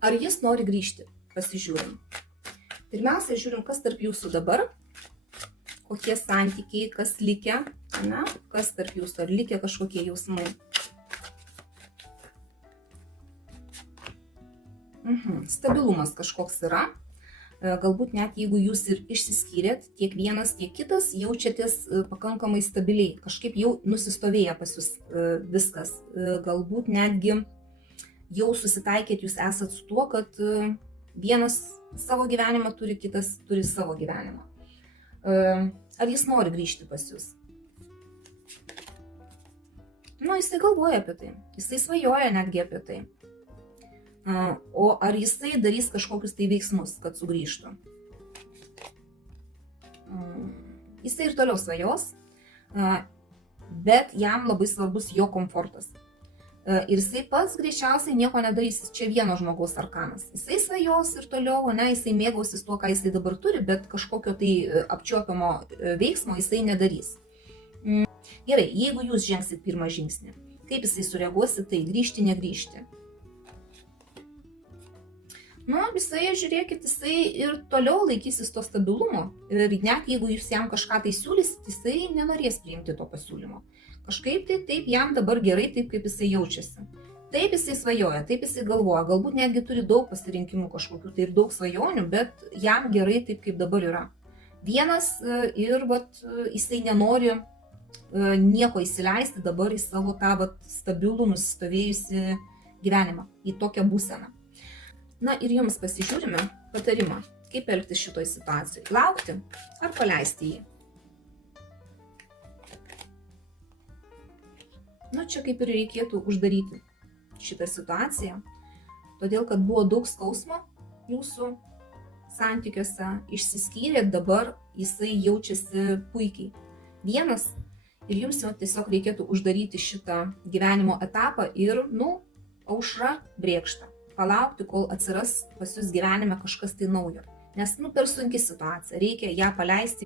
Ar jis nori grįžti? Pasižiūrim. Pirmiausia, žiūrim, kas tarp jūsų dabar, kokie santykiai, kas likę, ne? Kas tarp jūsų, ar likę kažkokie jausmai. Stabilumas kažkoks yra. Galbūt net jeigu jūs ir išsiskyrėt, tiek vienas, tiek kitas, jaučiatės pakankamai stabiliai, kažkaip jau nusistovėję pas jūs viskas. Galbūt netgi jau susitaikėt jūs esat su tuo, kad vienas savo gyvenimą turi, kitas turi savo gyvenimą. Ar jis nori grįžti pas jūs? Jisai galvoja apie tai, jisai svajoja netgi apie tai. O ar jisai darys kažkokius tai veiksmus, kad sugrįžtų? Jisai ir toliau svajos, bet jam labai svarbus jo komfortas. Ir jisai pats greičiausiai nieko nedarys, čia vieno žmogaus arkanas. Jisai svajos ir toliau, jisai mėgausis tuo, ką jisai dabar turi, bet kažkokio tai apčiuopiamo veiksmo jisai nedarys. Gerai, jeigu jūs žengsit pirmą žingsnį, kaip jisai sureaguosi, tai grįžti, negrįžti? Jisai, žiūrėkit, jisai ir toliau laikysis to stabilumo. Ir net jeigu jūs jam kažką tai siūlysit, jisai nenorės priimti to pasiūlymo. Kažkaip tai taip jam dabar gerai, taip kaip jisai jaučiasi. Taip jisai svajoja, taip jisai galvoja, galbūt netgi turi daug pasirinkimų kažkokių, tai ir daug svajonių, bet jam gerai taip kaip dabar yra. Vienas ir jisai nenori nieko įsileisti dabar į savo tą stabilų, nusistovėjusi gyvenimą, į tokią būseną. Ir jums pasižiūrime patarimą, kaip elgtis šitoj situacijai. Laukti ar paleisti jį? Čia kaip ir reikėtų uždaryti šitą situaciją, todėl kad buvo daug skausmo jūsų santykiuose, išsiskyrėt, dabar jisai jaučiasi puikiai vienas ir jums tiesiog reikėtų uždaryti šitą gyvenimo etapą ir, aušra brėkšta. Palaukti, kol atsiras pas jūs gyvenime kažkas tai naujo. Nes, per sunki situacija, reikia ją paleisti.